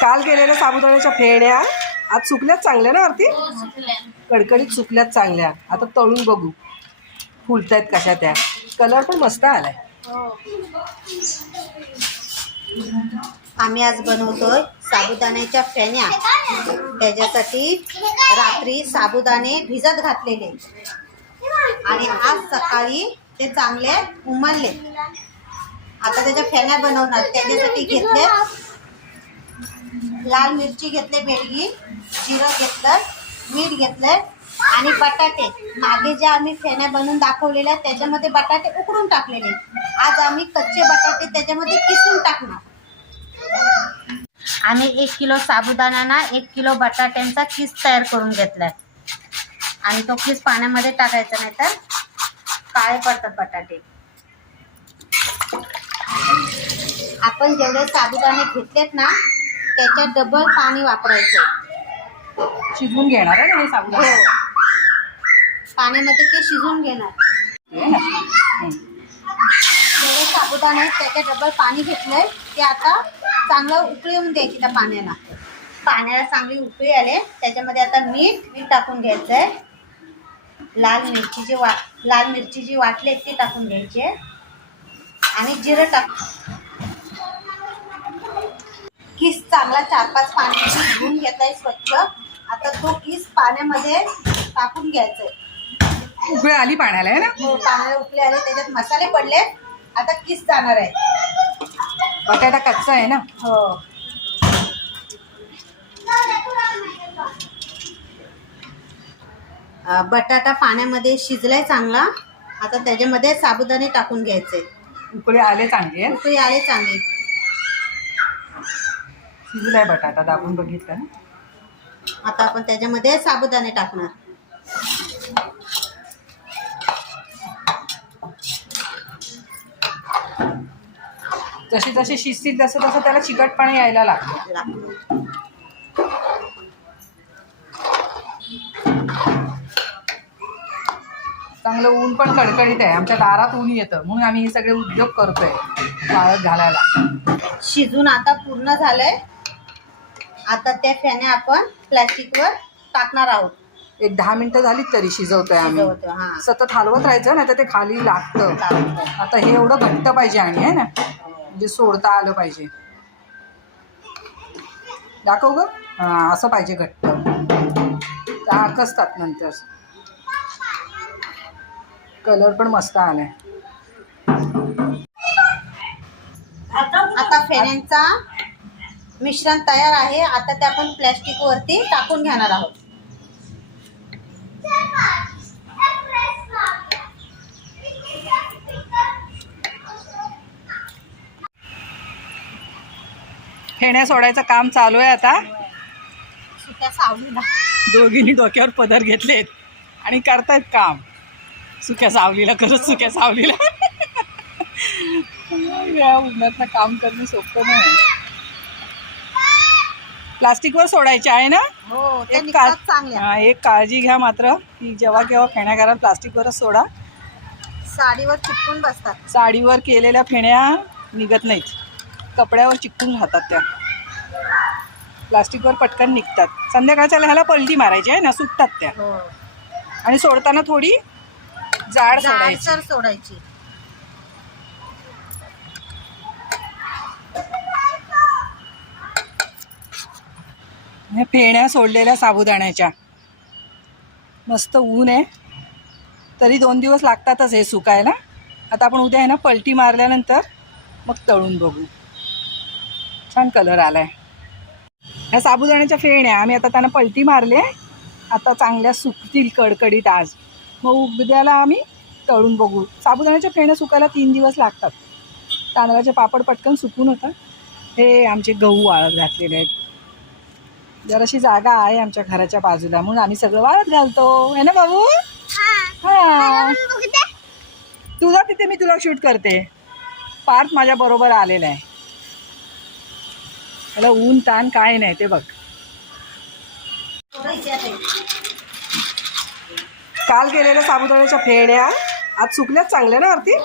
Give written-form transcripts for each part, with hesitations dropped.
काल केलेल्या साबुदाण्याच्या फेण्या आज सुकल्यात चांगल्या ना आरती? कडकडीत सुकल्यात चांगल्या. आता तळून बघू फुलतायत कशा त्या. कलर पण मस्त आलाय. आम्ही आज बनवतोय साबुदाण्याच्या फेण्या. त्याच्यासाठी रात्री साबुदाणे भिजत घातलेले आणि आज सकाळी ते चांगले उमलले. आता त्याच्या फेण्या बनवणार. त्याच्यासाठी घेतले लाल मिरची घेतले, बेडगी जिरं घेतलं, मीठ घेतलं आणि बटाटे. मागे जे आम्ही फेण्या बनवून दाखवलेल्या त्याच्यामध्ये बटाटे उकडून टाकलेले. आज आम्ही कच्चे बटाटे त्याच्यामध्ये किसून टाकणार. आम्ही 1 किलो साबुदाणा 1 किलो बटाट्यांचा किस तयार करून घेतलाय आणि तो किस पाण्यामध्ये टाकायचा, नाही तर काळे पडतात बटाटे. आपण जेवढे साबुदाणे घेतलेत ना त्याच्यात डबल पाणी वापरायचं. शिजवून घेणार आहे ना हे साबुदाणे? हो, पाण्यामध्ये ते शिजवून घेणार. जेवढे साबुदाणे आहेत त्याच्यात डबल पाणी घेतलंय. ते आता चांगलं उकळी येऊन द्यायची त्या पाण्याला. पाण्याला चांगली उकळी आले त्याच्यामध्ये आता मीठ टाकून घ्यायचंय. लाल मिरची जी वाटली ती टाकून घ्यायची आणि जिरं टाक. किस चांगला 4-5 पाण्याने धुवून घेताय स्वच्छ. आता तो किस पाण्यामध्ये टाकून घ्यायचाय. उकळी आली पाण्याला आहे ना? हो, पाण्याला उकळी आले. त्याच्यात मसाले पडले. आता किस जाणार आहे. बटाटा कच्चा आहे ना? हो. बटाटा पाण्यामध्ये शिजलाय चांगला. आता त्याच्यामध्ये साबुदाणे टाकून घ्यायचे. उकळी आले चांगली. उकळी आले चांगली. शिजलाय बटाटा दाबून बघितलं ना. आता आपण त्याच्यामध्ये साबुदाणे टाकणार. जशी जशी शिजतील तसं तसं त्याला चिकटपणा यायला लागतो. चांगलं ऊन पण कडकडीत आहे. आमच्या दारात ऊन येतं म्हणून आम्ही हे सगळे उद्योग करतोय वाळत घालायला. शिजून आता पूर्ण झालंय. आता त्या फेण्या आपण प्लास्टिकवर टाकणार आहोत. एक 10 मिनिटं झाली तरी शिजवतोय आम्ही. सतत हलवत राहायचं नाही तर ते खाली लागतं. आता हे एवढं घट्ट पाहिजे आणि आहे ना, म्हणजे सोडता आलं पाहिजे. दाखव ग. हां, असं पाहिजे घट्ट. आकसतात नंतर. कलर पण मस्त आलाय. आता फेण्यांचा मिश्रण तयार आहे. आता ते आपण प्लॅस्टिक वरती टाकून घेणार आहोत. फेण्या सोडायचं काम चालू आहे आता. सुक्या सावलीला दोघींनी डोक्यावर पदर घेतलेत आणि करतायत काम. सुक्या सावलीला, खरंच सुक्या सावलीला. या उन्हातनं काम करणं सोपं नाही. प्लास्टिकवर सोडायचे आहे ना? हो, ते एक निघतात चांगल्या. एक काळजी घ्या मात्र की जेव्हा केव्हा फेण्या करा प्लास्टिकवरच सोडा. साडीवर चिपकून बसतात. साडीवर केलेल्या फेण्या निघत नाहीत. कपड्यावर चिकटून राहतात त्या. प्लास्टिकवर पटकन निघतात. संध्याकाळच्या ह्याला पलटी मारायची आहे ना, सुटतात त्या. आणि सोडताना थोडी जाड सोडायची. फेण्या सोडलेल्या साबुदाण्याच्या. मस्त ऊन आहे तरी 2 दिवस लागतातच हे सुकायला. आता आपण उद्या आहे ना पलटी मारल्यानंतर मग तळून बघू. छान कलर आलाय. ह्या साबुदाण्याच्या फेण्या आम्ही आता त्यांना पलटी मारले. आता चांगल्या सुकतील कडकडीत आज. मग उद्याला आम्ही तळून बघू. साबुदाण्याच्या फेण्या सुकायला 3 दिवस लागतात. तांदळाचे पापड पटकन सुकून होतात. हे आमचे गहू वाळत घातलेले आहेत. जराशी जागा आहे आमच्या घराच्या बाजूला म्हणून आम्ही सगळं वाळत घालतो. है ना बाबू? हां, तुझा तिथे मी तुला शूट करते. पार्थ माझ्या बरोबर आलेला आहे. त्याला ऊन ताण काय नाही ते बघ. काल केलेल्या साबुदाण्याच्या फेण्या आज सुकल्यात चांगल्या ना आरती?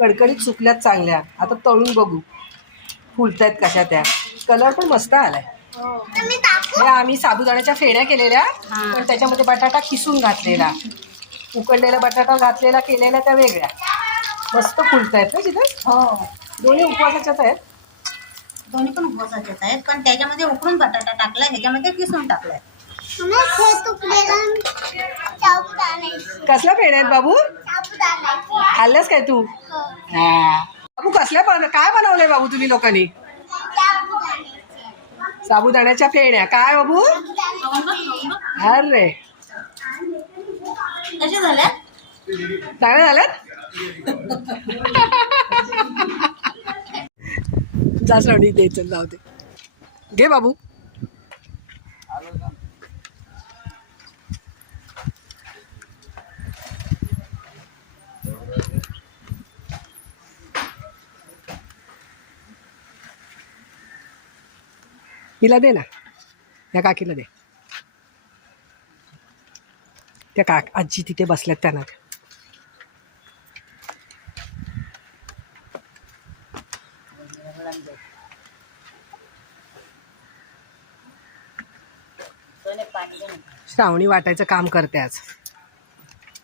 कडकडीत सुकल्यात चांगल्या. आता तळून बघू फुलतायत कशा त्या. कलर पण मस्त आलाय. हे आम्ही साबुदाण्याच्या फेण्या केलेल्या, हा. पण त्याच्यामध्ये बटाटा किसून घातलेला, उकडलेला बटाटा घातलेला केलेल्या त्या वेगळ्या. मस्त फुलतायत ना तिथे. हो, दोन्ही उपवासाच्याच आहेत. दोन्ही पण उपवासाचेच आहेत, पण त्याच्यामध्ये उकडून बटाटा टाकलाय, ह्याच्यामध्ये किसून टाकलाय. कसल्या फेण्या आहेत बाबू? खाल्ल्यास काय तू? हा. बाबू कसल्या काय बनवलंय बाबू तुम्ही लोकांनी? साबुदाण्याच्या फेण्या. काय बाबू? अरे कशा झाल्या? चांगल्या झाल्यात. जा श्रवणी, दे चल, जाऊ दे. घे बाबू. हिला दे ना, या काकीला दे. त्या आजी तिथे बसल्यात त्यांना. श्रावणी वाटायचं काम करते आज.